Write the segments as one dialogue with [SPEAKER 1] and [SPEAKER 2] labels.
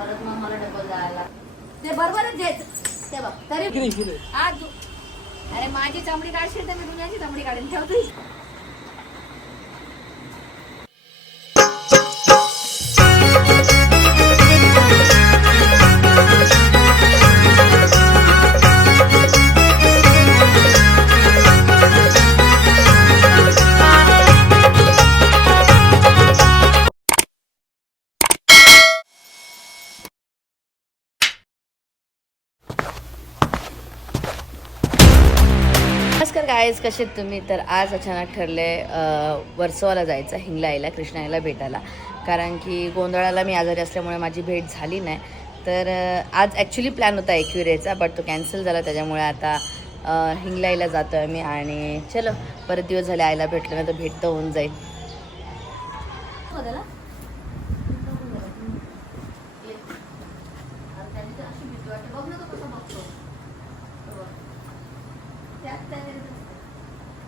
[SPEAKER 1] परत मग मला डबल जायला ते बरोबरच द्यायचं ते बघ तरी तू अरे माझी चमडी काढशील तर मी दुनियाची चमडी काढेन ठेवते गायज कसे आहेत तुम्ही? तर आज अचानक ठरले वर्सोवाला जायचं हिंगला कृष्णाईला भेटायला. कारण की गोंधळाला मी आजारी असल्यामुळे माझी भेट झाली नाही. तर आज ॲक्च्युली प्लॅन होता एक्युरेचा बट तो कॅन्सल झाला. त्याच्यामुळे आता हिंगलाईला जातो आहे मी आणि चलो परत दिवस झाले आईला भेटलं नाही तर भेट तर होऊन जाईल. हो,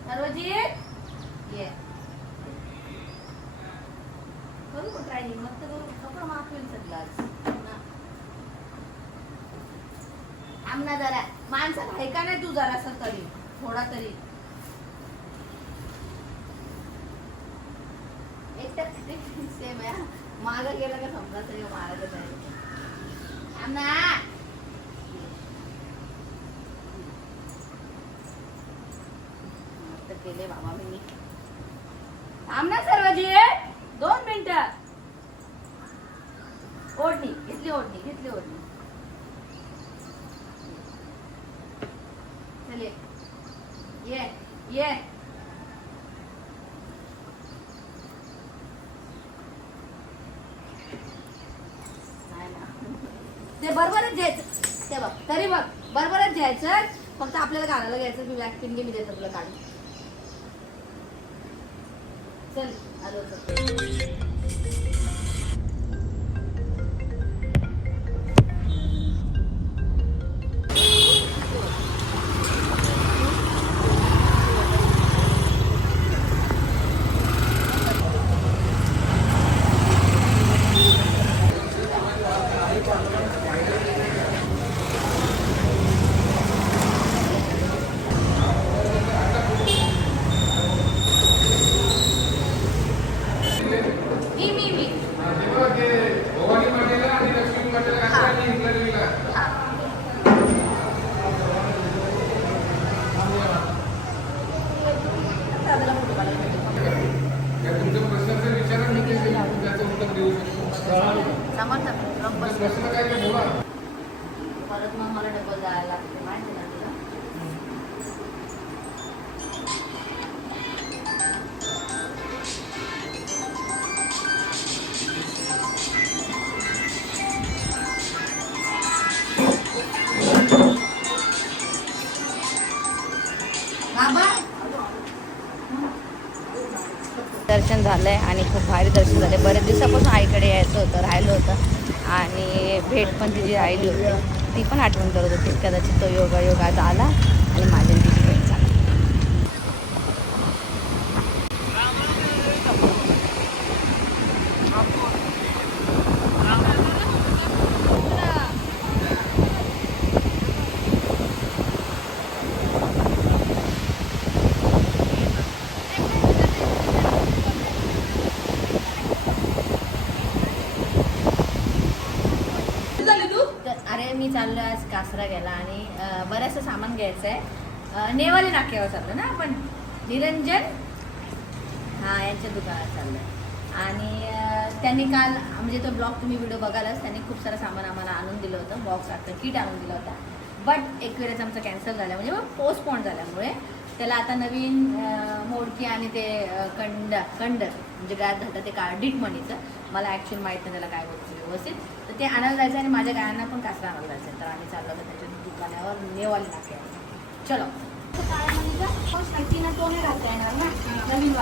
[SPEAKER 1] सर्वजीत ये करू तर करू जरा माणसात आहे का नाही तू जरासा तरी? थोडा तरी. एक सेम आहे का समजा तरी मारायचं आहे केले बाबा मी. आमना सर्वजी दोन मिनिटं. ओढणी घेतली ओढणी घेतली ओढणी. चले ये. ये ये. ना. ते बरोबरच द्यायचं ते बघ तरी बघ बरोबरच द्यायचं फक्त आपल्याला घालायला घ्यायचं मी ब्लॅक घे मी देतो तुला काढून. चल. आलो चल. मी समजतं मग खूप भारी दर्शन झाले. बरेच दिवसापासून आईकडे यायचं होतं राहिलं होतं. आणि भेट पण तिची राहिली होती. ती पण आठवण करत होती. कदाचित तो योगा योगा आज आला आणि माझ्या आणि तिची भेट झाली तर अरे मी चाललो आज कासरा गेला आणि अं, सामान घ्यायचं आहे नेवाली नाक्यावर चाललो ना आपण? निरंजन? हां यांच्या दुकानात चाललो आणि त्यांनी काल म्हणजे तो ब्लॉग तुम्ही व्हिडिओ बघालच त्यांनी खूप सारं सामान आम्हाला आणून दिलं होतं बॉक्स आता किट आणून दिलं होतं. बट एक वेळेस आमचं कॅन्सल झालं म्हणजे पोस्टपोन झाल्यामुळे त्याला आता नवीन मोडकी आणि ते कंड कंड म्हणजे गायत घालतात ते कार्डिट म्हणीचं मला ॲक्च्युअली माहीत नाही त्याला काय बोलतो व्यवस्थित. तर ते आणायला जायचं आणि माझ्या गायांना पण कासरा आणायला जायचं तर आम्ही चाललो तर त्याच्या दुकानावर नेवाली नाक्यावर. चलो. म्हणजे, हो, तो नाही घालता येणार ना नवीन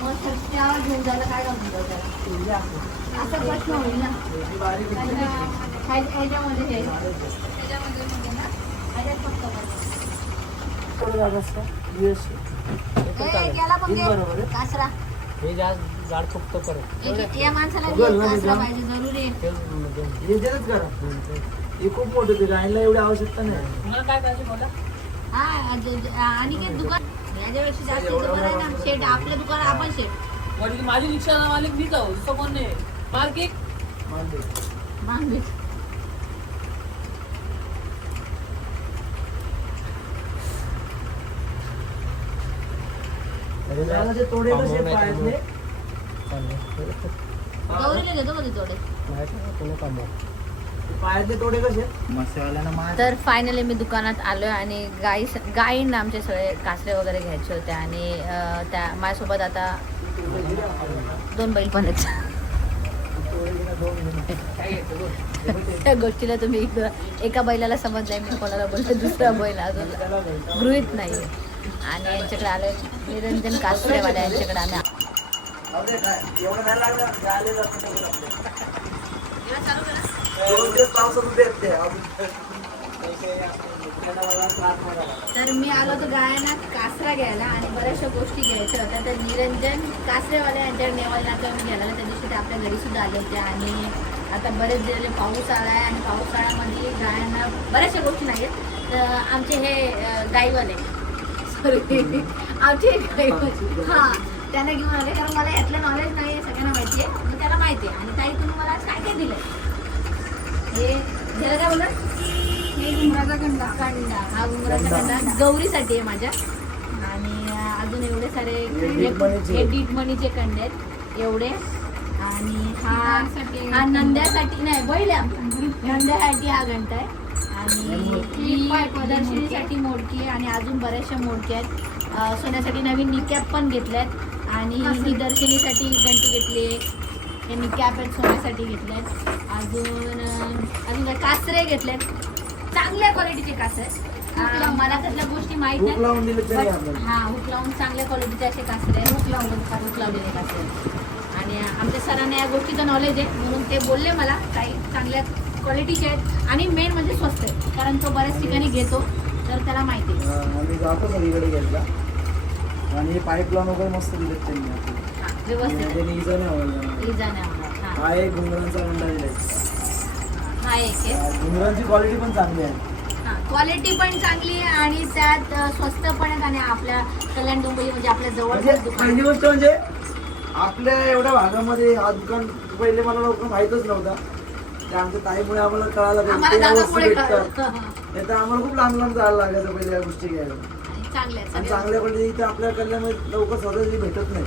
[SPEAKER 1] मग त्यावर घेऊन जायला काय घालून जाऊ त्याला? असा प्रश्न होईल ना. त्याच्यामध्ये ह्या- म्हणजे गेला पण कासरा.
[SPEAKER 2] हे झाड फुकतो
[SPEAKER 1] एक- या माणसाला
[SPEAKER 3] उगल ना
[SPEAKER 1] कासरा. पाहिजे जरुरी आहे.
[SPEAKER 3] हे देतच करा. हे खूप मोठं ते राहायला एवढी आवश्यकता नाही.
[SPEAKER 2] तुम्हाला काय पाहिजे बोला
[SPEAKER 1] हा आज- आणि काय दुकान. याच्यापेक्षा जास्त बरं आहे ना शेट आपलं दुकान आपण शेट
[SPEAKER 2] माझी रिक्षा मालिक मी जाऊ दुसरं कोण नाही.
[SPEAKER 3] मांडे.
[SPEAKER 1] मागणी
[SPEAKER 3] त्याला ते तोडे कसे पायातले
[SPEAKER 1] गौरीला देतो कधी थोडे तर फायनली मी दुकानात आलोय आणि गाई गाईंना आमचे सगळे कासरे वगैरे घ्यायचे होते आणि त्या माझ्यासोबत आता दोन बैल पण आहेत. त्या गोष्टीला तुम्ही एका बैलाला समजलंय मी कोणाला बोलते दुसरा बैल अजून गृहित नाही आणि यांच्याकडे आले निरंजन कासरेवाले यांच्याकडे आम्ही तर मी आलो होतो गायनात कासरा घ्यायला आणि बऱ्याचशा गोष्टी घ्यायच्या होत्या. तर निरंजन कासरेवाले यांच्या नेवाला नाका मी गेलेला. त्या दिवशी ते आपल्या घरी सुद्धा आले होते. आणि आता बरेच दिवस पाऊस आला आहे आणि पावसाळ्यामध्ये गायांना बऱ्याचशा गोष्टी नाही आहेत तर आमचे हे अं, गाईवाले हे हां त्यांना घेऊन आले. कारण मला यातलं नॉलेज नाही आहे सगळ्यांना माहिती आहे. मी त्याला माहिती आहे. आणि ताई तुम्ही मला आज काय काय दिलं हे त्याला काय बोलत हे घुमराचा कंडा. कंडा. हा घुमराचा कंडा. गौरीसाठी आहे माझ्या. आणि अजून एवढे सारे
[SPEAKER 3] हे.
[SPEAKER 1] हे डीटमणीचे कंडे आहेत. एवढे. आणि हा नंद्यासाठी नाही बैल. नंद्यासाठी हा घंटा आहे. ही प्रदर्शनीसाठी मोडकी आणि अजून बऱ्याचशा मोडक्या आहेत. सोन्यासाठी नवीन निकॅप पण घेतल्यात आणि ही दर्शनीसाठी घंटी घेतली आहे. हे निकॅप आहेत सोन्यासाठी घेतलेत अजून अजून काय कासरे घेतलेत चांगल्या क्वालिटीचे कासरे. आहेत. मला त्यातल्या गोष्टी माहीत नाही. हा हुक लावून चांगल्या क्वालिटीचे असे कासरे आहेत. हुक लावून. हुक लावलेले कासरे. आणि आमच्या सरांना या गोष्टीचं नॉलेज आहे म्हणून ते बोलले मला. काही चांगल्या क्वालिटीचे आहेत आणि मेन म्हणजे स्वस्त आहेत कारण तो बऱ्याच ठिकाणी घेतो तर त्याला माहिती
[SPEAKER 3] आम्ही जातो सगळीकडे घ्यायला आणि पाईप लावून वगैरे मस्त दिलेत त्यांनी.
[SPEAKER 1] हा, व्यवस्थित.
[SPEAKER 3] त्याने इजा नाही व्हायला.
[SPEAKER 1] इजा नाही होणार हा.
[SPEAKER 3] एक घुंगरांचा अंडा दिलाय
[SPEAKER 1] हा एक आहे
[SPEAKER 3] घुंगरांची क्वालिटी पण चांगली आहे
[SPEAKER 1] क्वालिटी पण चांगली आहे आणि त्यात स्वस्त पण आहेत आणि आपल्या कल्याण डोंबिवली म्हणजे आपल्या
[SPEAKER 3] म्हणजे
[SPEAKER 1] जवळच दुकान
[SPEAKER 3] पहिली गोष्ट म्हणजे आपल्या एवढ्या भागामध्ये हा दुकान पहिले मला लवकर माहीतच नव्हता ते आमच्या ताईमुळे आम्हाला कळालं की
[SPEAKER 1] आम्हाला
[SPEAKER 3] ते या वस्तू
[SPEAKER 1] दादामुळे
[SPEAKER 3] भेटतात
[SPEAKER 1] कळलं.
[SPEAKER 3] नाही तर आम्हाला खूप लांब लांब जायला लागायचं पहिले या गोष्टी घ्यायला.
[SPEAKER 1] आणि चांगले आहेत
[SPEAKER 3] आणि
[SPEAKER 1] सगळे.
[SPEAKER 3] चांगल्या क्वालिटी इथे आपल्या कल्याणमध्ये लवकर सहजासहजी भेटत नाही.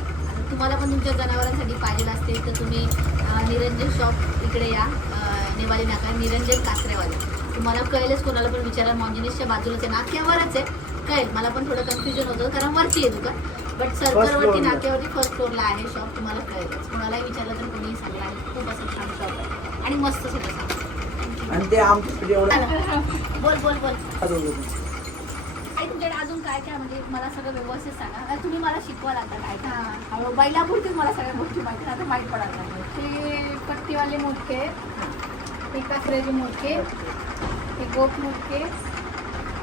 [SPEAKER 1] तुम्हाला पण तुमच्या जनावरांसाठी पाहिजे असते तर तुम्ही अ, निरंजन शॉप इकडे या अ, नेवाली नाका निरंजन कासरेवाले तुम्हाला कळेलच कोणाला पण विचारा मॉन्जिनेसच्या बाजूलाच आहे नाक्यावरच आहे. कळेल मला पण थोडं कन्फ्युजन होतं कारण वरती आहे दुकान. बट
[SPEAKER 3] ला.
[SPEAKER 1] नाक्यावरती फर्स्ट फ्लोअरला आहे शॉप तुम्हाला कळेलच. कोणालाही विचारलं तर कोणीही सांगला. आहे खूप असं छान शॉप आहे. आणि मस्त सांगतं
[SPEAKER 3] आणि ते आमच्यासाठी एवढं
[SPEAKER 1] बोल बोल बोल. आई तुमच्याकडे अजून काय काय म्हणजे मला सगळं व्यवस्थित सांगा. तुम्ही मला शिकवाल आता काय काय. बैलापुरतीच मला सगळ्या गोष्टी माहिती नाही, आता माहीत पडायला.
[SPEAKER 4] हे पट्टीवाले मोठे हे कासऱ्याचे मोठे हे गोप मोठे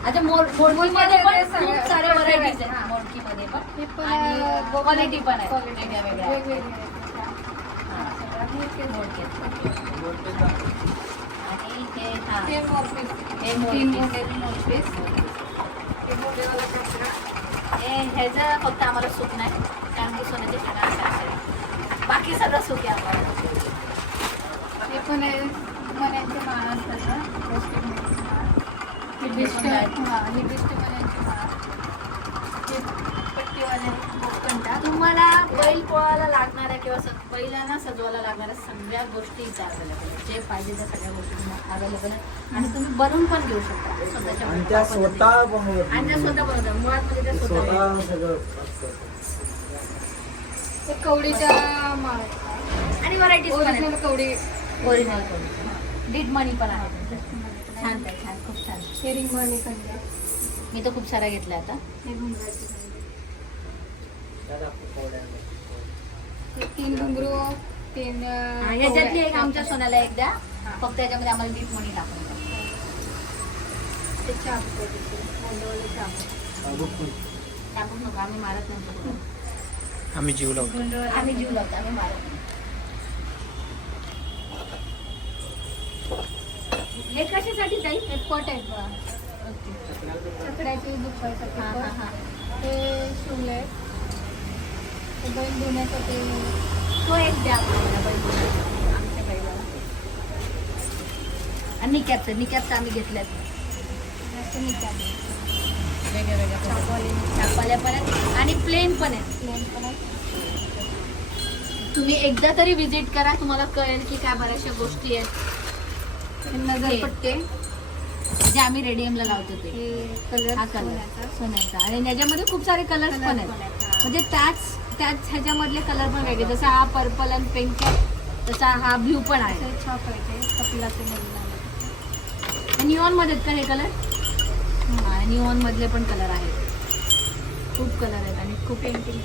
[SPEAKER 1] आता मोड मोडकीमध्ये पण
[SPEAKER 4] ते
[SPEAKER 1] खूप सारे व्हरायटीज
[SPEAKER 4] आहे.
[SPEAKER 1] आहेत मोडकीमध्ये पण.
[SPEAKER 4] हे
[SPEAKER 1] क्वालिटी पण आहे.
[SPEAKER 4] quality.
[SPEAKER 1] वेगळ्या वेगळ्या
[SPEAKER 4] वेगवेगळे आहेत.
[SPEAKER 1] हा, सगळं मोडके मोडके आणि हे हा
[SPEAKER 4] मोरपीस
[SPEAKER 1] ह्याचं फक्त आम्हाला सुख नाही कारण की सोन्याचे शेणा बाकी सगळं सुख आहे आम्हाला
[SPEAKER 4] हे पण आहे मण्यांचे माळ असतात ना बिस्ट. हा हे बिस्ट
[SPEAKER 1] तुम्हाला बैल पोळायला लागणाऱ्या किंवा बैलांना सजवायला लागणाऱ्या सगळ्या गोष्टी इथे अवेलेबल आहेत. जे पाहिजे त्या सगळ्या गोष्टी तुम्हाला अवेलेबल आहेत. आणि तुम्ही बनवून पण घेऊ शकता. स्वतःच्या
[SPEAKER 3] आणि त्या. स्वतः
[SPEAKER 1] आणि त्या स्वतः बनवतात मुळात म्हणजे त्या स्वतः.
[SPEAKER 4] हे कवडीच्या.
[SPEAKER 1] आणि व्हरायटीज पण
[SPEAKER 4] ओरिजिनल
[SPEAKER 1] आहेत
[SPEAKER 4] कवडी.
[SPEAKER 1] ओरिजिनल डीड मनी पण आहे. छान आहे छान खूप छान.
[SPEAKER 4] हे रिंगवाणी कंडे
[SPEAKER 1] मी तर खूप सारा घेतला आता.
[SPEAKER 4] तीन घुंगरू तीन
[SPEAKER 1] ह्याच्यातली. एक आमच्या सोन्याला एक द्या फक्त याच्यामध्ये आम्हाला डीप मनी टाकून.
[SPEAKER 4] ते
[SPEAKER 3] हा, तू.
[SPEAKER 1] टाकून नका आम्ही मारत नव्हतो
[SPEAKER 5] आम्ही जीव लावतो.
[SPEAKER 1] आम्ही जीव लावतो आम्ही मारत नाही. हे कशासाठी जाईल
[SPEAKER 4] हे पट आहेत बघा. छकड्याची दुखायसाठी
[SPEAKER 1] हा, हा,
[SPEAKER 4] पट.
[SPEAKER 1] हा.
[SPEAKER 4] हे शूल आहेत ते बैल
[SPEAKER 1] तो एक द्या आपल्याला बैल आमच्या बैलाला आणि आम्ही घेतल्यात. वेगळ्या वेगळ्या चाकवाल्या पण आहेत आणि प्लेन पण आहेत.
[SPEAKER 4] प्लेन पण आहेत.
[SPEAKER 1] तुम्ही एकदा तरी विजिट करा तुम्हाला कळेल की काय बऱ्याचशा गोष्टी आहेत.
[SPEAKER 4] हे नजरपट्टे
[SPEAKER 1] जे आम्ही रेडियमला लावतो ते.
[SPEAKER 4] कलर
[SPEAKER 1] हा कलर. सोन्याचा. आणि त्याच्यामध्ये खूप सारे कलर्स पण आहेत. म्हणजे त्याच त्याच ह्याच्यामधले कलर पण वेगळे. जसा हा पर्पल आणि पिंक आहे तसा हा ब्ल्यू पण आहे.
[SPEAKER 4] छाप आहे. ते कपिलाचे मध्ये
[SPEAKER 1] निऑनमध्ये आहेत का हे कलर हा मधले पण कलर आहेत. खूप कलर आहेत आणि खूप
[SPEAKER 4] पेंटिंग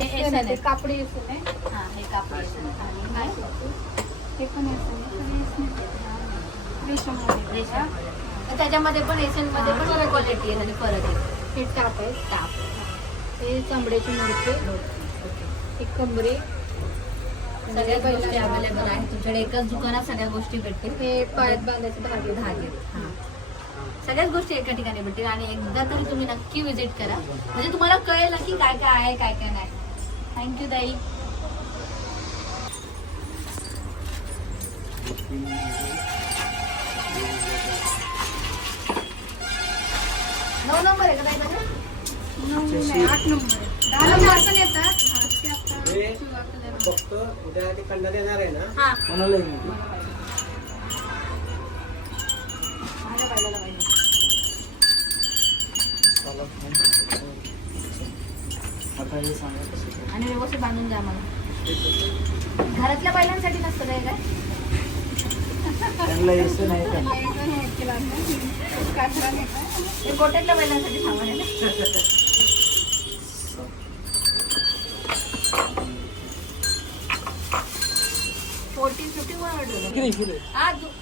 [SPEAKER 1] हे.
[SPEAKER 4] कापडी आहे.
[SPEAKER 1] हा हे कापड. आणि?
[SPEAKER 4] हे पण रेशम.
[SPEAKER 1] रेशम. तर त्याच्यामध्ये पण मध्ये पण क्वालिटी आहे आणि फरक आहे.
[SPEAKER 4] हे टाप आहे
[SPEAKER 1] टाप
[SPEAKER 4] हे चांबड्याची मुडके हे कमरे.
[SPEAKER 1] सगळ्या गोष्टी अवेलेबल आहेत. तुमच्याकडे एकाच दुकानात सगळ्या गोष्टी भेटतील.
[SPEAKER 4] हे पायात बांधायचे धागे
[SPEAKER 1] धागे हा. सगळ्याच गोष्टी एका ठिकाणी भेटतील आणि एकदा तरी तुम्ही नक्की विजिट करा. म्हणजे तुम्हाला कळेल की काय काय आहे काय काय नाही. थँक्यू ताई. नऊ नंबर आहे का ताई माझ्या
[SPEAKER 4] नऊ नाही आठ नंबर आहे. दहा नंबर पण येतात हा, ते आता
[SPEAKER 6] उद्या ते आहे ना?
[SPEAKER 1] हा.
[SPEAKER 3] कोणाला येईल ती?
[SPEAKER 1] माझ्या बायलाला पाहिजे
[SPEAKER 3] आता हे सांगा कसं काय.
[SPEAKER 1] आणि व्यवस्थित बांधून द्या मला घरातल्या बैलांसाठी नसतं काय काय? गोट्यातल्या बैलांसाठी सामान आहे ना फोर्टीन फिफ्टी वन ऑर्डर हा दु-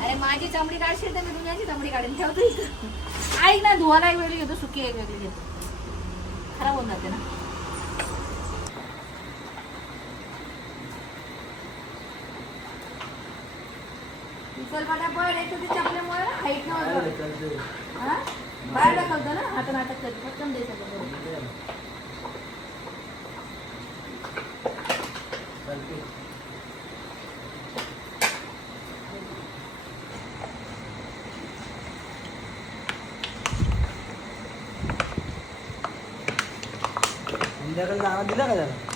[SPEAKER 1] अरे माझी चमडी काढशील तर मी दुनियाची चमडी काढेन ठेवतो इथं ऐक ना धुवायला एक वेगळी घेतो सुकी एक वेगळी घेतो खराब होऊन जाते ना चल पटापट एक तर ते चपल्यामुळे हाईट नव्हतं. हा? बाहेर ढकलतो ना हात नाटक करतो पटकन दे सगळं.
[SPEAKER 3] संध्याकाळी दिला का त्याला?